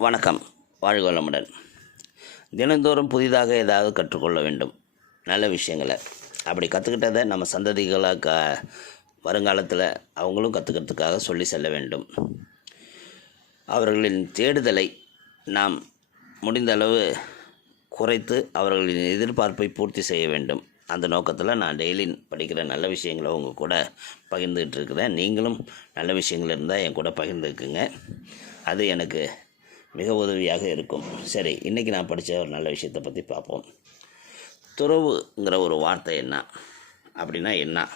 வணக்கம். வாழ்க வளமுடன். தினந்தோறும் புதிதாக ஏதாவது கற்றுக்கொள்ள வேண்டும். நல்ல விஷயங்களை. அப்படி கற்றுக்கிட்டதை நம்ம சந்ததிகளாக க வருங்காலத்தில் அவங்களும் கற்றுக்கிறதுக்காக சொல்லி செல்ல வேண்டும். அவர்களின் தேடுதலை நாம் முடிந்த அளவு குறைத்து அவர்களின் எதிர்பார்ப்பை பூர்த்தி செய்ய வேண்டும். அந்த நோக்கத்தில் நான் டெய்லி படிக்கிற நல்ல விஷயங்களை உங்கள் கூட பகிர்ந்துக்கிட்டு இருக்கிறேன். நீங்களும் நல்ல விஷயங்கள் இருந்தால் என் கூட பகிர்ந்துக்குங்க. அது எனக்கு மிக உதவியாக இருக்கும். சரி இன்றைக்கி நான் படித்த ஒரு நல்ல விஷயத்தை பற்றி பார்ப்போம். துறவுங்கிற ஒரு வார்த்தை என்ன? அப்படின்னா என்ன?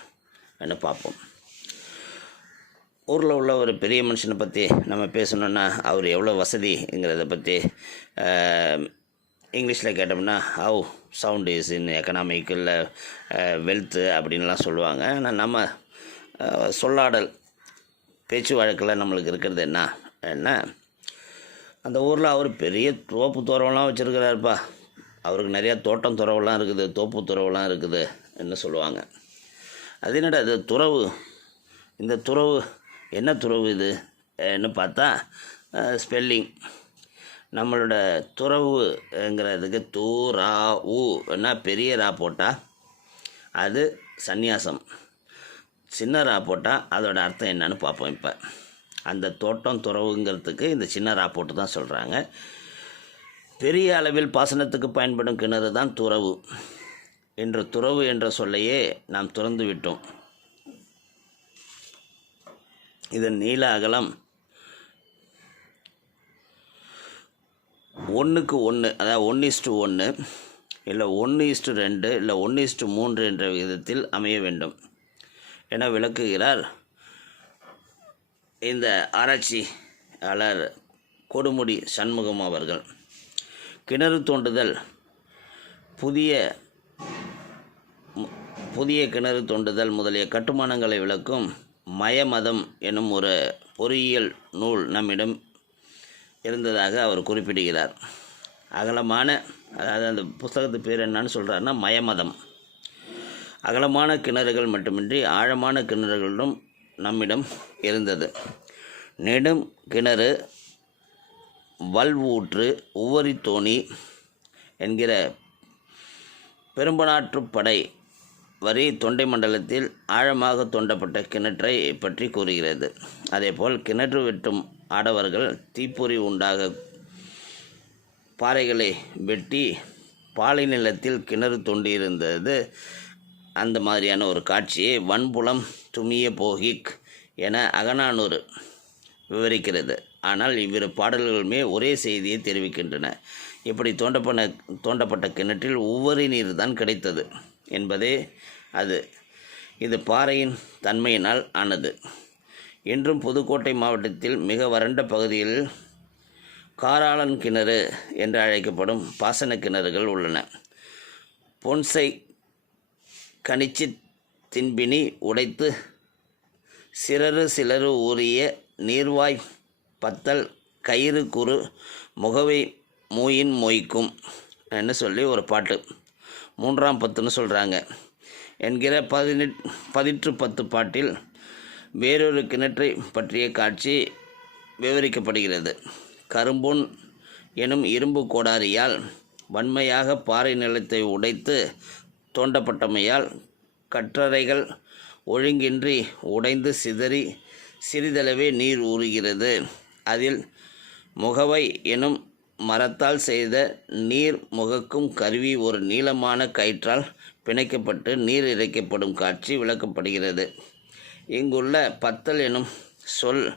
பார்ப்போம். ஊரில் உள்ள ஒரு பெரிய மனுஷனை பற்றி நம்ம பேசணுன்னா அவர் எவ்வளோ வசதிங்கிறத பற்றி இங்கிலீஷில் கேட்டோம்னா ஹவு சவுண்ட் இஸ் இன் எக்கனாமிக்கில் இல்லை வெல்த்து அப்படின்லாம் சொல்லுவாங்க. ஆனால் நம்ம சொல்லாடல் பேச்சு வழக்கில் நம்மளுக்கு இருக்கிறது என்ன? என்ன? அந்த ஊரில் அவர் பெரிய தோப்பு துறவெல்லாம் வச்சுருக்கிறாருப்பா. அவருக்கு நிறையா தோட்டம் துறவெல்லாம் இருக்குது தோப்பு துறவெல்லாம் இருக்குது என்ன சொல்லுவாங்க. அது என்னடா இது துறவு? இந்த துறவு என்ன துறவு இது? என்ன பார்த்தா ஸ்பெல்லிங் நம்மளோட துறவுங்கிறதுக்கு தூ ரா ஊ என்ன பெரிய ரா போட்டால் அது சந்நியாசம். சின்ன ரா போட்டால் அதோட அர்த்தம் என்னன்னு பார்ப்போம் இப்போ. அந்த தோட்டம் துறவுங்கிறதுக்கு இந்த சின்ன ரா போட்டு தான் சொல்கிறாங்க பெரிய அளவில் பாசனத்துக்கு பயன்படும் கிணறு தான் துறவு. என்ற துறவு என்ற சொல்லையே நாம் துறந்து விட்டோம். இதன் நீள அகலம் ஒன்றுக்கு ஒன்று அதாவது ஒன்று இஸ்டு ஒன்று இல்லை ஒன்று இஸ்டு ரெண்டு இல்லை ஒன்று இஸ்டு மூன்று என்ற விதத்தில் அமைய வேண்டும். என விளக்குகிறார் இந்த ஆராய்ச்சியாளர் கொடுமுடி சண்முகம் அவர்கள் கிணறு தோண்டுதல் புதிய மு- புதிய கிணறு தோண்டுதல் முதலிய கட்டுமானங்களை விளக்கும் மயமதம் எனும் ஒரு பொறியியல் நூல் நம்மிடம் இருந்ததாக அவர் குறிப்பிடுகிறார். அகலமான அதாவது அந்த புஸ்தகத்து பேர் என்னன்னு சொல்கிறாருன்னா மயமதம். அகலமான கிணறுகள் மட்டுமின்றி ஆழமான கிணறுகளும் நம்மிடம் இருந்தது நெடும் கிணறு வல்வூற்று உவரி தோணி என்கிற பெரும்பனாற்றுப்படை வரி தொண்டை மண்டலத்தில் ஆழமாக தோண்டப்பட்ட கிணற்றை பற்றி கூறுகிறது. அதேபோல் கிணற்று வெட்டும் ஆடவர்கள் தீப்பொறி உண்டாக பாறைகளை வெட்டி பாலை நிலத்தில் கிணறு தோண்டியிருந்தது. அந்த மாதிரியான ஒரு காட்சியை வன்புலம் துமிய போகிக் என அகநானூறு விவரிக்கிறது. ஆனால் இவ்விரு பாடல்களுமே ஒரே செய்தியை தெரிவிக்கின்றன. இப்படி தோண்டப்பட்ட தோண்டப்பட்ட கிணற்றில் உவரி நீர் தான் கிடைத்தது என்பதே அது. இது பாறையின் தன்மையினால் ஆனது. இன்றும் புதுக்கோட்டை மாவட்டத்தில் மிக வறண்ட பகுதியில் காராளன் கிணறு என்று அழைக்கப்படும் பாசன கிணறுகள் உள்ளன. பொன்சை கணிச்சி தின்பினி உடைத்து சிறறு சிலறு ஊறிய நீர்வாய் பத்தல் கயிறு குறு முகவை மூயின் மொய்க்கும். என்று சொல்லி ஒரு பாட்டு. மூன்றாம் பத்துன்னு சொல்கிறாங்க என்கிற பதினெட் பதிற்று பத்து பாட்டில் வேறொரு கிணற்றை பற்றிய காட்சி விவரிக்கப்படுகிறது. கரும்பொன் எனும் இரும்பு கோடாரியால் வன்மையாக பாறை நிலத்தை உடைத்து தோண்டப்பட்டமையால் கற்றறைகள் ஒழுங்கின்றி உடைந்து சிதறி சிறிதளவே நீர் ஊறுகிறது. அதில் முகவை எனும் மரத்தால் செய்த நீர் முகக்கும் கருவி ஒரு நீளமான கயிற்றால் பிணைக்கப்பட்டு நீர் இறைக்கப்படும் காட்சி விளக்கப்படுகிறது. இங்குள்ள பத்தல் எனும் சொல்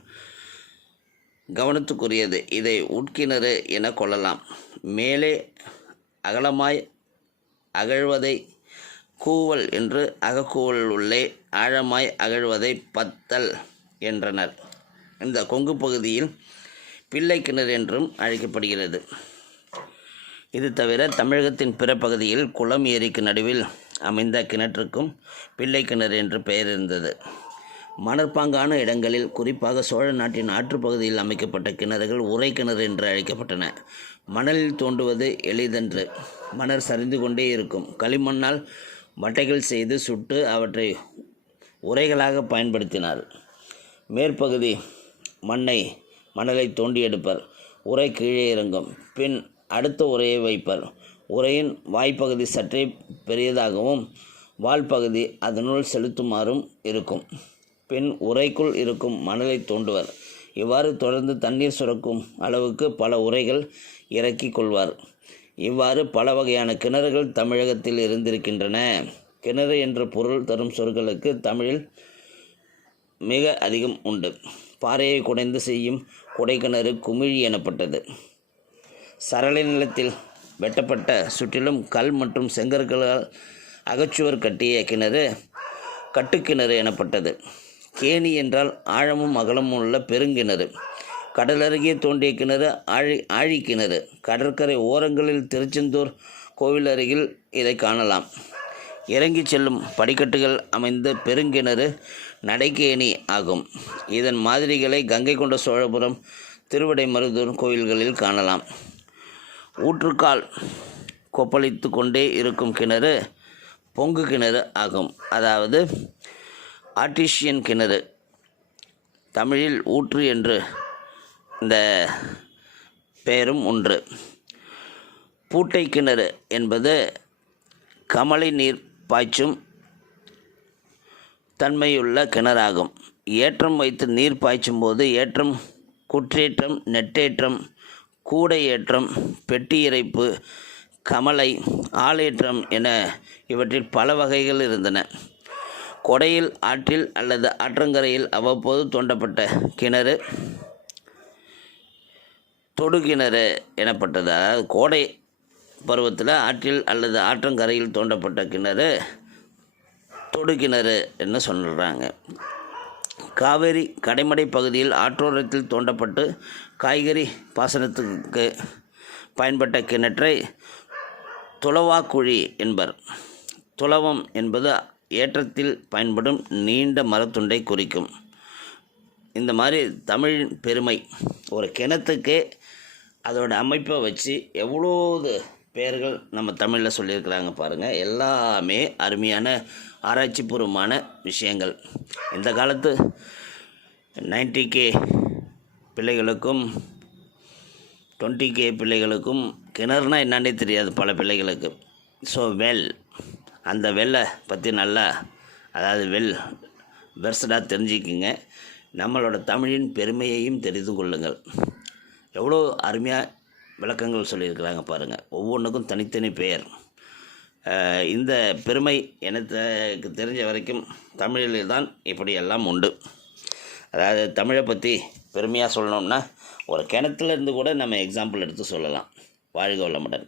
கவனத்துக்குரியது. இதை உட்கிணறு என கொள்ளலாம். மேலே அகலமாய் அகழ்வதை கூவல் என்று அகக்கூவல் உள்ளே ஆழமாய் அகழ்வதை பத்தல் என்றனர். இந்த கொங்கு பகுதியில் பிள்ளை கிணறு என்றும் அழைக்கப்படுகிறது. இது தவிர தமிழகத்தின் பிற பகுதியில் குளம் ஏரிக்கு நடுவில் அமைந்த கிணற்றுக்கும் பிள்ளை கிணறு என்று பெயர் இருந்தது. மணற்பாங்கான இடங்களில் குறிப்பாக சோழ நாட்டின் ஆற்றுப்பகுதியில் அமைக்கப்பட்ட கிணறுகள் உரை கிணறு என்று அழைக்கப்பட்டன. மணலில் தோண்டுவது எளிதன்று. மணல் சரிந்து கொண்டே இருக்கும். களிமண்ணால் மட்டைகள் செய்து சுட்டு அவற்றை உரைகளாக பயன்படுத்தினார். மேற்பகுதி மண்ணை மணலை தோண்டி எடுப்பர். உரை கீழே இறங்கும். பின் அடுத்த உரையை வைப்பர். உரையின் வாய்ப்பகுதி சற்றே பெரியதாகவும் வால்பகுதி அதனுள் செலுத்துமாறும் இருக்கும். பின் உரைக்குள் இருக்கும் மணலை தோண்டுவர். இவ்வாறு தொடர்ந்து தண்ணீர் சுரக்கும் அளவுக்கு பல உரைகள் இறக்கிக் கொள்வார். இவ்வாறு பல வகையான கிணறுகள் தமிழகத்தில் இருந்திருக்கின்றன. கிணறு என்ற பொருள் தரும் சொற்களுக்கு தமிழில் மிக அதிகம் உண்டு. பாறையை குடைந்து செய்யும் குடைக்கிணறு குமிழி எனப்பட்டது. சரளை நிலத்தில் வெட்டப்பட்ட சுற்றிலும் கல் மற்றும் செங்கற்களால் அகச்சுவர் கட்டிய கிணறு கட்டுக்கிணறு எனப்பட்டது. கேணி என்றால் ஆழமும் அகலமும் உள்ள பெருங்கிணறு. கடலருகே தோண்டிய கிணறு ஆழி ஆழி கிணறு. கடற்கரை ஓரங்களில் திருச்செந்தூர் கோவில் அருகில் இதை காணலாம். இறங்கி செல்லும் படிக்கட்டுகள் அமைந்த பெருங்கிணறு நடைக்கேணி ஆகும். இதன் மாதிரிகளை கங்கை கொண்ட சோழபுரம் திருவிடைமருதூர் கோயில்களில் காணலாம். ஊற்றுக்கால் கொப்பளித்து கொண்டே இருக்கும் கிணறு பொங்கு கிணறு ஆகும். அதாவது ஆர்டிஷியன் கிணறு. தமிழில் ஊற்று என்று இந்த பெயரும் ஒன்று. பூட்டை கிணறு என்பது கமலை நீர் பாய்ச்சும் தன்மையுள்ள கிணறாகும். ஏற்றம் வைத்து நீர் பாய்ச்சும் போது ஏற்றம் குற்றேற்றம் நெட்டேற்றம் கூடை ஏற்றம் பெட்டி இறைப்பு கமலை ஆளேற்றம் என இவற்றில் பல வகைகள் இருந்தன. கொடையில் ஆற்றில் அல்லது ஆற்றங்கரையில் அவ்வப்போது தோண்டப்பட்ட கிணறு. தொடுகிணறு எனப்பட்டது. அதாவது கோடை பருவத்தில் ஆற்றில் அல்லது ஆற்றங்கரையில் தோண்டப்பட்ட கிணறு தொடுகிணறு என்று சொல்கிறாங்க காவேரி கடைமடை பகுதியில் ஆற்றோரத்தில் தோண்டப்பட்டு காய்கறி பாசனத்துக்கு பயன்பட்ட கிணற்றை துளவாக்குழி என்பர். துளவம் என்பது ஏற்றத்தில் பயன்படும் நீண்ட மரத்துண்டை குறிக்கும். இந்த மாதிரி தமிழின் பெருமை ஒரு கிணத்துக்கே அதோட அமைப்பை வச்சு எவ்வளோது பெயர்கள் நம்ம தமிழில் சொல்லியிருக்கிறாங்க பாருங்கள் எல்லாமே அருமையான ஆராய்ச்சிபூர்வமான விஷயங்கள். இந்த காலத்து நைன்டி கே பிள்ளைகளுக்கும் டுவெண்ட்டி கே பிள்ளைகளுக்கும் கிணறுனா என்னன்னே தெரியாது பல பிள்ளைகளுக்கு. So well. அந்த வெல்லை பற்றி நல்லா அதாவது வெல் வெர்சடாக தெரிஞ்சுக்குங்க. நம்மளோட தமிழின் பெருமையையும் தெரிந்து கொள்ளுங்கள். எவ்வளோ அருமையாக விளக்கங்கள் சொல்லியிருக்கிறாங்க பாருங்கள் ஒவ்வொன்றுக்கும் தனித்தனி பெயர். இந்த பெருமை எனக்கு தெரிஞ்ச வரைக்கும் தமிழில் தான் இப்படியெல்லாம் உண்டு. அதாவது தமிழை பற்றி பெருமையாக சொல்லணும்னா ஒரு கிணத்துலேருந்து கூட நம்ம எக்ஸாம்பிள் எடுத்து சொல்லலாம். வாழ்க வளமுடன்.